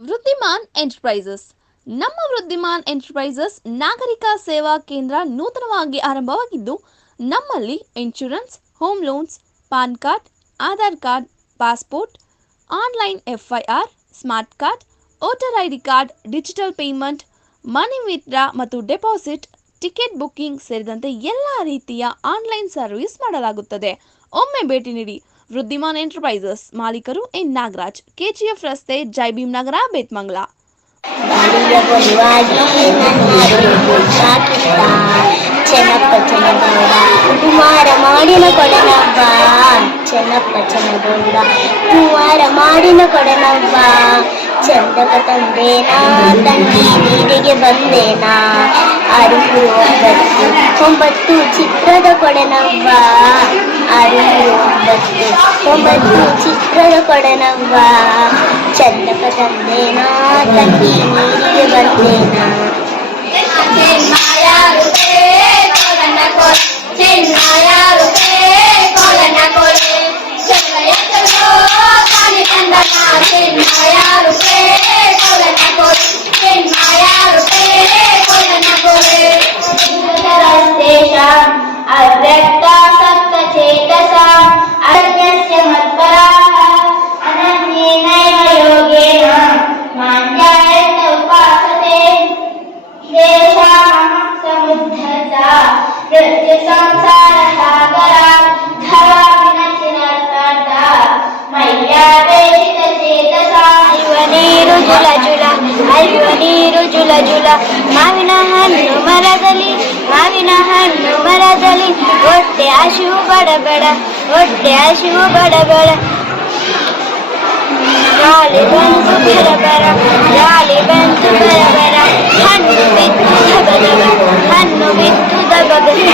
Wriddhiman enterprises. ನಮ್ಮ Wriddhiman enterprises ನಾಗರಿಕ ಸೇವಾ ಕೇಂದ್ರ ನೂತನವಾಗಿ ಆರಂಭವಾಗಿದ್ದು, ನಮ್ಮಲ್ಲಿ insurance, home loans, PAN card, Aadhaar card, passport, online FIR, smart card, voter ID card, digital payment, money withdraw ಮತ್ತು ಡೆಪಾಸಿಟ್, ಟಿಕೆಟ್ ಬುಕ್ಕಿಂಗ್ ಸೇರಿದಂತೆ ಎಲ್ಲ ರೀತಿಯ ಆನ್ಲೈನ್ ಸರ್ವಿಸ್ ಮಾಡಲಾಗುತ್ತದೆ. ಒಮ್ಮೆ ಭೇಟಿ ನೀಡಿ. ವೃದ್ಧಿಮಾನ್ ಎಂಟರ್ಪ್ರೈಸಸ್, ಮಾಲೀಕರು ಎನ್ ನಾಗರಾಜ್, ಕೆಜಿಎಫ್ ರಸ್ತೆ, ಜೈಭೀಮ್ ನಗರ, ಬೇತ್ಮಂಗಲ. ಚೆನ್ನಪ್ಪ ಚೆನ್ನಗೌಡ ಕುಮಾರ ಮಾಡಿನ ಕೊಡನವ್ವ, ಚೆನ್ನಪ್ಪ ಚೆನ್ನಗೌಡ ಕುಮಾರ ಮಾಡಿನ ಕೊಡನವ್ವ, ಚಂದಕ ತಂದೇನಾ ತಂಗಿ ನೀರಿಗೆ ಬಂದೇನಾ, ಅರುಳು ಒಂಬತ್ತು ಚಿತ್ರದ ಕೊಡನವ್ವ, ಅರುಳು ಒಂಬತ್ತು ಚಿತ್ರದ ಕೊಡನವ್ವ, ಚಂದಕ ತಂದೇನಾ ತಂಗಿ ನೀರಿಗೆ ಬಂದೇನಾ. ಅವ್ಯಕ್ತ ಸಪ್ತ ಚೇತಸ ಅರಣ್ಯಸ್ಯ ಮತ್ಪರಾಃ ಅನನ್ಯೇನೈವ ಯೋಗೇನ ಮಾನ್ಯಾಯತ ಉಪಾಸತೆ ದೇಶಾಮಹಂ ಸಮುದ್ಧತ ಮೃತ್ಯು ಸಂಸಾರ ಸಾಗರಾತ್ ಧರಾವಿನಚಿನರ್ತಾರ್ಥ ಮಯ್ಯಾವೇಶಿತ ಚೇತಸಾ. ಅಯ್ಯುವ ನೀರು ಜುಲ ಜುಲ, ಅಯ್ಯುವ ನೀರು ಜುಲ ಜುಲ, ಮಾವಿನ ಹಣ್ಣು ಮರದಲ್ಲಿ, ಮಾವಿನ ಹಣ್ಣು ಮರದಲ್ಲಿ, ಹೊಟ್ಟೆ ಹಸಿವು ಬಡಬೇಡ, ಹೊಟ್ಟೆ ಹಸಿವು ಬಡಬೇಡ, ಗಾಳಿ ಬಂತು ಬರಬರ, ಗಾಳಿ ಬಂತು ಬರಬರ, ಹಣ್ಣು ಬಿತ್ತು ದಬದಬ, ಹಣ್ಣು ಬಿತ್ತು ದಬದಬ.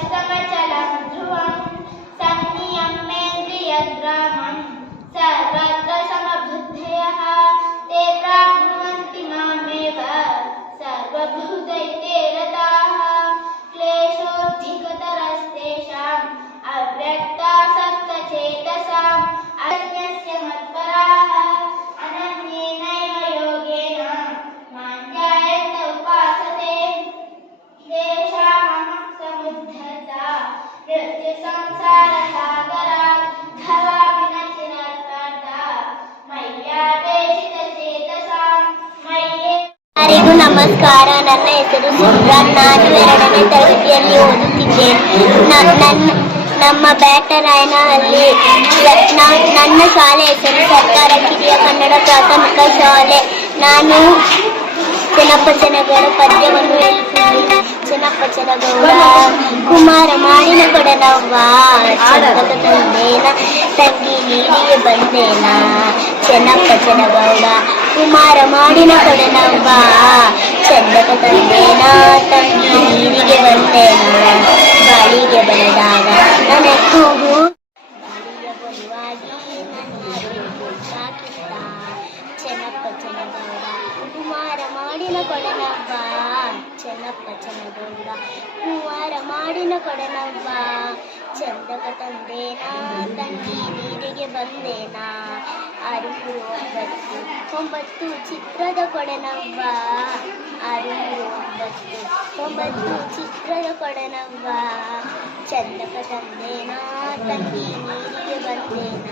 स्तमचलं ध्रुवं संनियम्येन्द्रियग्रामं सर्वत्र समबुद्धयः ते प्राप्नुवन्ति मामेव सर्वभूतैते रताः क्लेशोऽधिकतरस्तेषाम् अव्यक्तासक्तचेतसाम् अनन्यस्य मत्पराः अनन्येनैव योगेन मां ध्यायन्त उपासते तेषामहं समुद्धता मृत्युसंसारसागरात् भवामि न चिरकार्ता मय्यावेशितचेतसां मय्ये. ಎಲ್ಲರಿಗೂ ನಮಸ್ಕಾರ. ನನ್ನ ಹೆಸರು ಸುಬ್ರಾನ್. ನಾನು 2ನೇ ತರಗತಿಯಲ್ಲಿ ಓದುತ್ತಿದ್ದೇನೆ. ನಮ್ಮ ಬ್ಯಾಟರಾಯನಹಳ್ಳಿ ನನ್ನ ಶಾಲೆ ಹೆಸರು ಸರ್ಕಾರ ಕಿರಿಯ ಕನ್ನಡ ಪ್ರಾಥಮಿಕ ಶಾಲೆ. ನಾನು ಚೆನ್ನಪ್ಪಚನಗೌಡ ಪದ್ಯವನ್ನು ಹೇಳುತ್ತಿದ್ದೇನೆ. ಚೆನ್ನಪ್ಪಚನಗೌಡ ಕುಮಾರ ಮಾಡಿನ ಕೊಡನವ್ವ ಚಂದದ ತಂದೇನ ತಂಗಿ ನೀರಿಗೆ ಬಂದೇನ. ಚೆನ್ನಪ್ಪಚನಗೌಡ ಕುಮಾರ ಮಾಡಿನ ಕೊಡನವ್ವ ಚಂದದ ತಂದೇನ ತಂಗಿ ನೀರಿಗೆ ಬಂದೇನ. ಗಾಳಿಗೆ ಬರದಾಗ ನನ್ನ ಕೂಗು ಗಾಳಿಯ ಬರುವಾಗಿ ನನ್ನ ರೂಪು ಸಾಕಿದ್ದ. ಚೆನ್ನಪ್ಪಚನಗೌಡ ಕುಮಾರ ಮಾಡಿನ ಕೊಡನವ್ವ ಚೆನ್ನಪ್ಪಚನಗೌಡ ಕುಮಾರ ಮಾಡಿನ ಕೊಡನವ್ವ ಚಂದಕ ತಂದೇನ ತಂಗಿ ನೀರಿಗೆ ಬಂದೇನ. 6 9 ಚಿತ್ರದ ಕೊಡನವ್ವ 6 9 ಚಿತ್ರದ ಕೊಡನವ್ವ ಚಂದಕ ತಂದೇನ ತಂಗಿ ನೀರಿಗೆ ಬಂದೇನ.